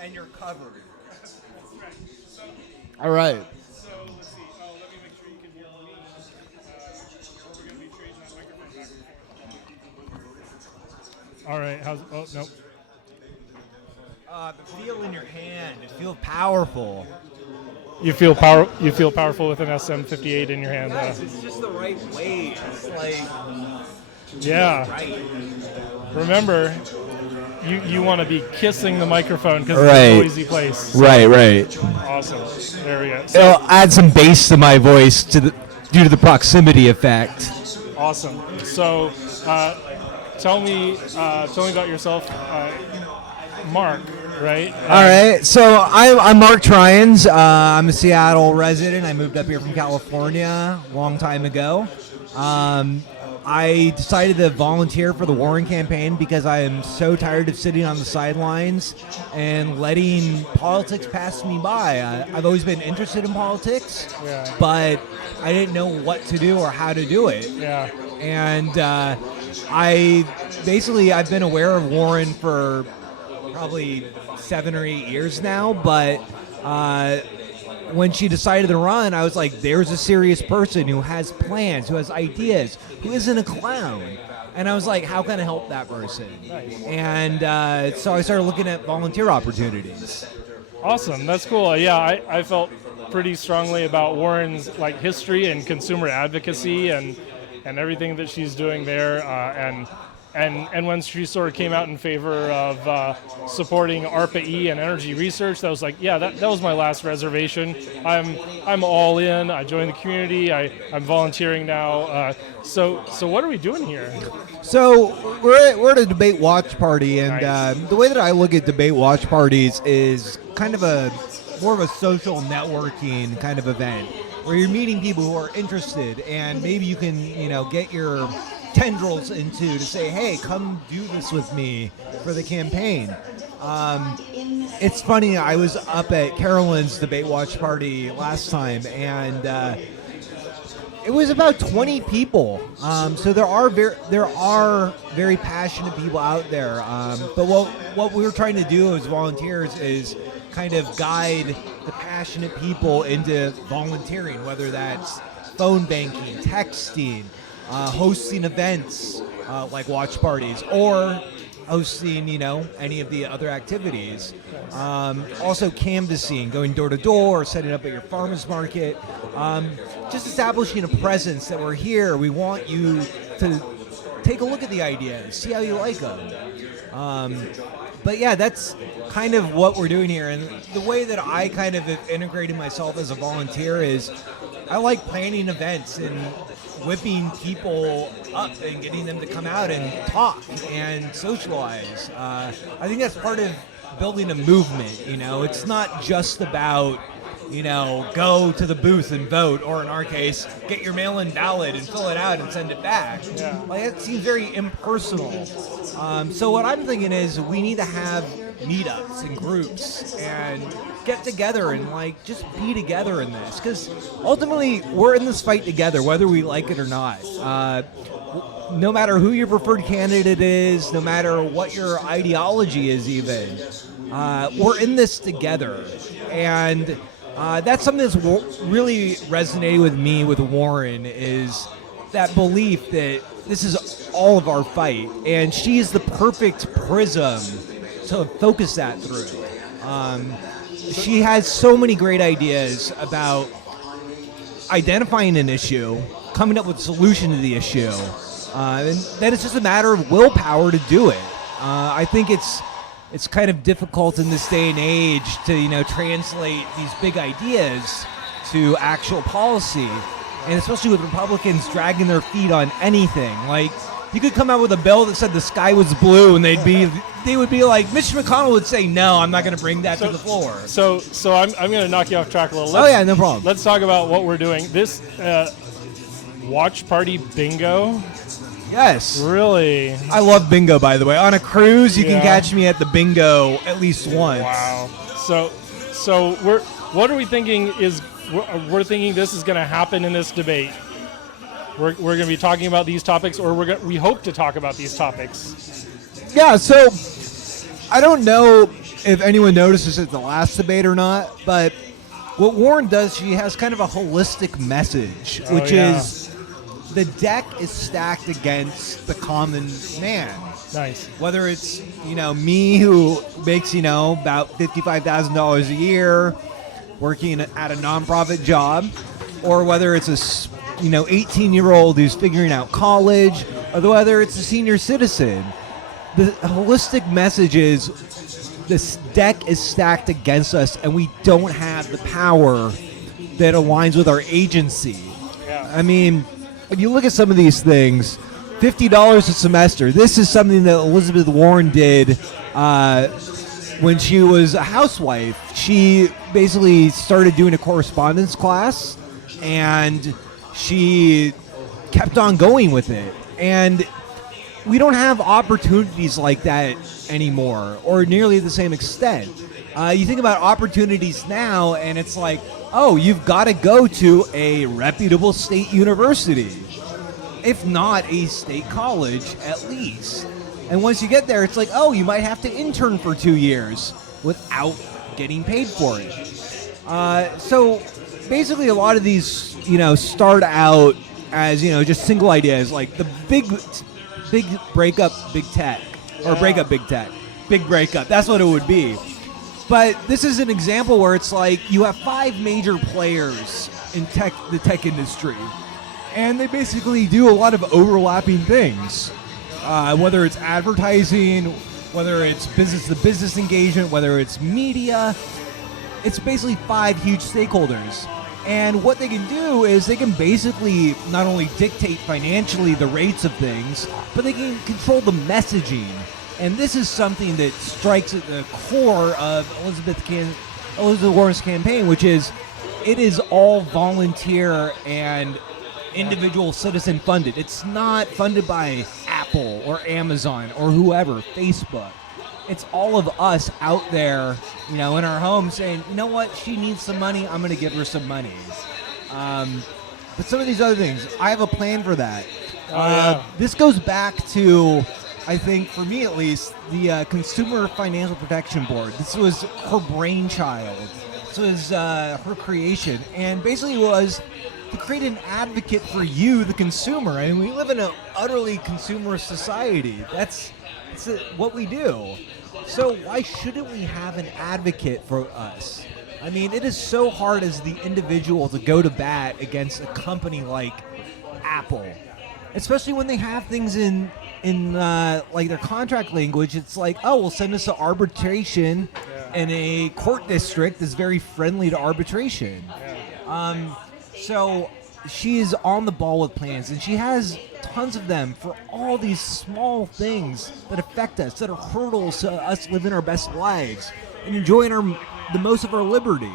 and you're covered. All right. So let's see. Oh, let me make sure you can hear me. We're going to be trading that microphone back and forth. All right. Nope. The feel in your hand. It feels powerful. You feel powerful with an SM58 in your hand. It's just the right weight. It's like Yeah. right. Remember, you want to be kissing the microphone because Right. it's a noisy place. Right. Awesome. There we go. So, It'll add some bass to my voice due to the proximity effect. awesome. So, tell me about yourself, Mark. Right. All right, so I'm Mark Tryans. I'm a Seattle resident. I moved up here from California a long time ago. I decided to volunteer for the Warren campaign because I am so tired of sitting on the sidelines and letting politics pass me by. I've always been interested in politics, Yeah. but I didn't know what to do or how to do it. Yeah. And I've been aware of Warren for probably 7 or 8 years now, but when she decided to run, I was like, there's a serious person who has plans, who has ideas, who isn't a clown. And I was like, how can I help that person? And so I started looking at volunteer opportunities. Awesome. That's cool. Yeah, I felt pretty strongly about Warren's history and consumer advocacy and everything that she's doing there. And when she sort of came out in favor of supporting ARPA-E and energy research, that was that was my last reservation. I'm all in. I joined the community. I'm volunteering now. So what are we doing here? So we're at a debate watch party, and Nice. the way that I look at debate watch parties is kind of more of a social networking kind of event where you're meeting people who are interested, and maybe you can get your tendrils into to say, hey, come do this with me for the campaign. It's funny, I was up at Carolyn's debate watch party last time, and it was about 20 people. So there are very passionate people out there. But what we were trying to do as volunteers is kind of guide the passionate people into volunteering, whether that's phone banking, texting, hosting events like watch parties, or hosting, any of the other activities. Also canvassing, going door to door, setting up at your farmer's market. Just establishing a presence that we're here. We want you to take a look at the ideas, see how you like them. But yeah, that's kind of what we're doing here. And the way that I kind of have integrated myself as a volunteer is I like planning events and whipping people up and getting them to come out and talk and socialize. I think that's part of building a movement. It's not just about go to the booth and vote, or in our case, get your mail-in ballot and fill it out and send it back. Yeah. It seems very impersonal. So what I'm thinking is we need to have meetups and groups and get together and just be together in this, because ultimately we're in this fight together, whether we like it or not. No matter who your preferred candidate is, no matter what your ideology is even, we're in this together. And that's something that's really resonated with me with Warren, is that belief that this is all of our fight, and she's the perfect prism to focus that through. She has so many great ideas about identifying an issue, coming up with a solution to the issue, and then it's just a matter of willpower to do it. I think it's kind of difficult in this day and age to translate these big ideas to actual policy, and especially with Republicans dragging their feet on anything. You could come out with a bill that said the sky was blue, and they would be like, Mitch McConnell would say, no, I'm not going to bring that to the floor. So I'm going to knock you off track a little. Oh yeah, no problem. Let's talk about what we're doing. This watch party bingo. Yes. Really? I love bingo, by the way. On a cruise, you Yeah. can catch me at the bingo at least once. Wow. So what are we thinking we're thinking this is going to happen in this debate? We're going to be talking about these topics, or we hope to talk about these topics. Yeah, so I don't know if anyone notices at the last debate or not, but what Warren does, she has kind of a holistic message, which is the deck is stacked against the common man. Nice. Whether it's, me who makes, about $55,000 a year working at a nonprofit job, or whether it's a 18-year-old who's figuring out college, or whether it's a senior citizen. The holistic message is this deck is stacked against us, and we don't have the power that aligns with our agency. Yeah. I mean, if you look at some of these things, $50 a semester. This is something that Elizabeth Warren did when she was a housewife. She basically started doing a correspondence class, and she kept on going with it. And we don't have opportunities like that anymore, or nearly the same extent. You think about opportunities now, and it's like, oh, you've got to go to a reputable state university, if not a state college at least. And once you get there, it's like, oh, you might have to intern for 2 years without getting paid for it. So basically a lot of these, start out as, just single ideas, like the big breakup, big tech, or breakup, big tech, big breakup. That's what it would be. But this is an example where it's like you have 5 major players in the tech industry, and they basically do a lot of overlapping things, whether it's advertising, whether it's business-to-business engagement, whether it's media. It's basically 5 huge stakeholders. And what they can do is they can basically not only dictate financially the rates of things, but they can control the messaging. And this is something that strikes at the core of Elizabeth Warren's campaign, which is it is all volunteer and individual citizen funded. It's not funded by Apple or Amazon or whoever, Facebook. It's all of us out there, in our home saying, you know what, she needs some money, I'm going to give her some money. But some of these other things, I have a plan for that. This goes back to, I think, for me at least, the Consumer Financial Protection Board. This was her brainchild. This was her creation. And basically was to create an advocate for you, the consumer. I mean, we live in an utterly consumer society. That's what we do. So why shouldn't we have an advocate for us? I mean, it is so hard as the individual to go to bat against a company like Apple, especially when they have things in like their contract language. It's like, oh, we'll send us to arbitration in a court district that's very friendly to arbitration. So she is on the ball with plans, and she has tons of them for all these small things that affect us, that are hurdles to us living our best lives and enjoying the most of our liberty.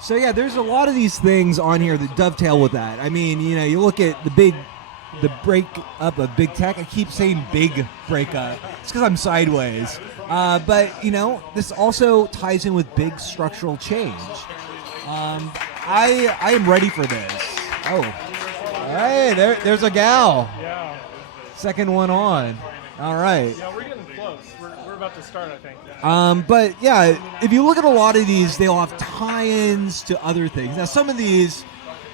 So yeah, there's a lot of these things on here that dovetail with that. I mean, you look at the breakup of big tech. I keep saying big breakup. It's because I'm sideways. But this also ties in with big structural change. I am ready for this. Oh, hey, there's a gal. Yeah. Second one on. All right. Yeah, we're getting close. We're about to start, I think. But yeah, if you look at a lot of these, they'll have tie-ins to other things. Now, some of these,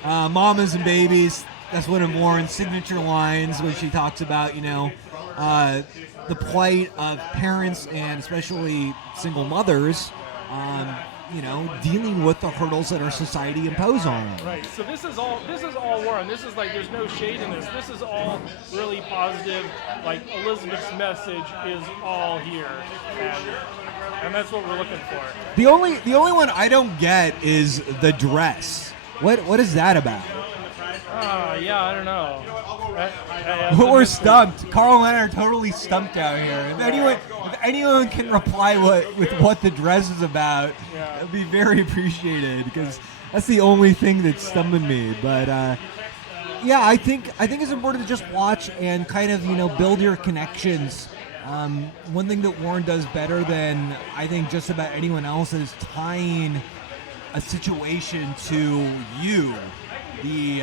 mamas and babies, that's one of Warren's signature lines when she talks about, the plight of parents and especially single mothers, dealing with the hurdles that our society impose on them. Right. So this is all Warren. This is like there's no shade in this. This is all really positive. Like Elizabeth's message is all here, and that's what we're looking for. The only one I don't get is the dress. What is that about? Yeah, I don't know. We're stumped. Carl and I are totally stumped out here. If anyone can reply with what the dress is about, it'd be very appreciated, because that's the only thing that's stumping me. But I think it's important to just watch and kind of build your connections. One thing that Warren does better than I think just about anyone else is tying a situation to you, the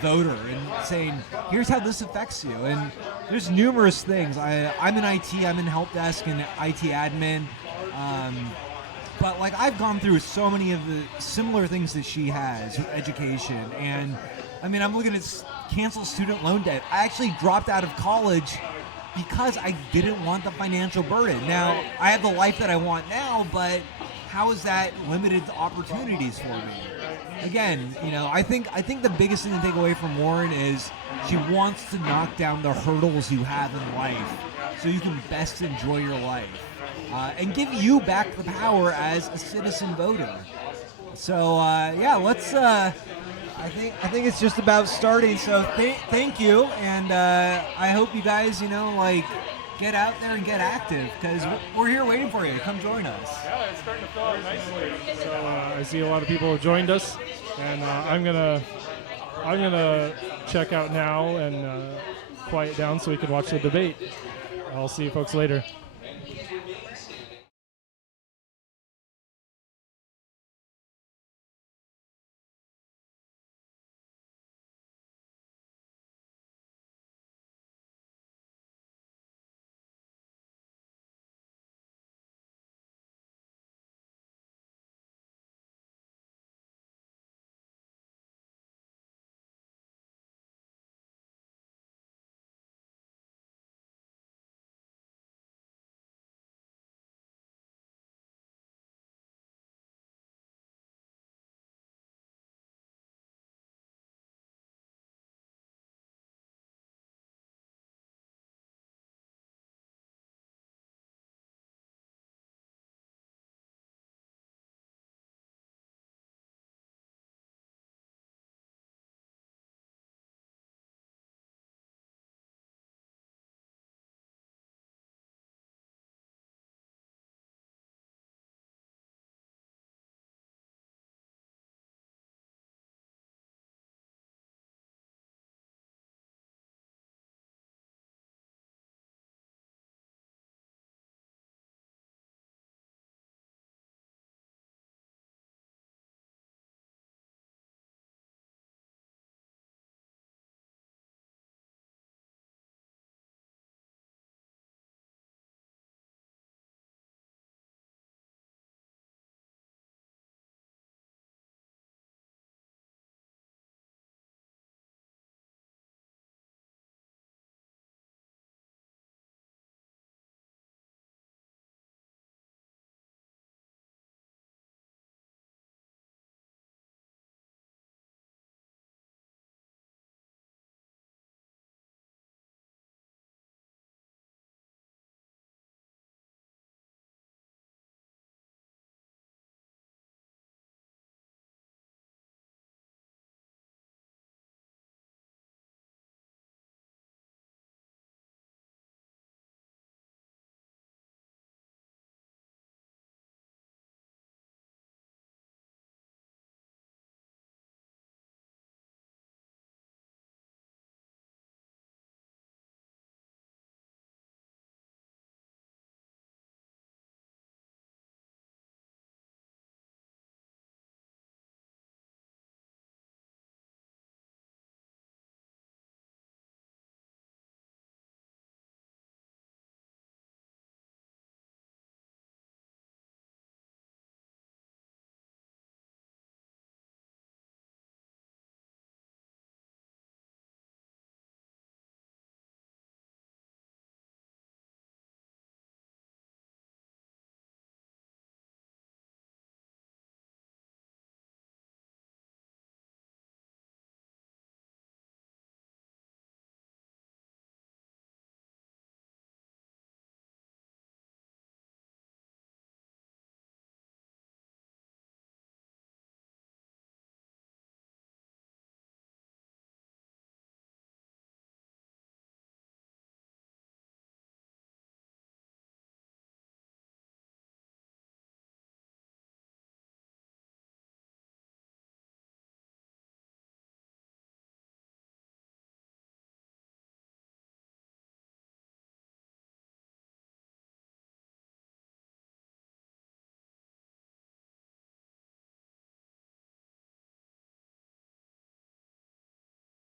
voter, and saying, here's how this affects you. And there's numerous things. I'm in IT, I'm in help desk and IT admin. But like I've gone through so many of the similar things that she has with education, and I mean I'm looking at cancel student loan debt. I actually dropped out of college because I didn't want the financial burden. Now I have the life that I want now, but how is that limited to opportunities for me? Again, you know, I think the biggest thing to take away from Warren is she wants to knock down the hurdles you have in life so you can best enjoy your life. And give you back the power as a citizen voter. So yeah, let's. I think it's just about starting. So thank you, and I hope you guys, you know, like get out there and get active because we're here waiting for you. Come join us. Yeah, it's starting to fill out nicely. So I see a lot of people have joined us, and I'm gonna check out now and quiet down so we can watch the debate. I'll see you folks later.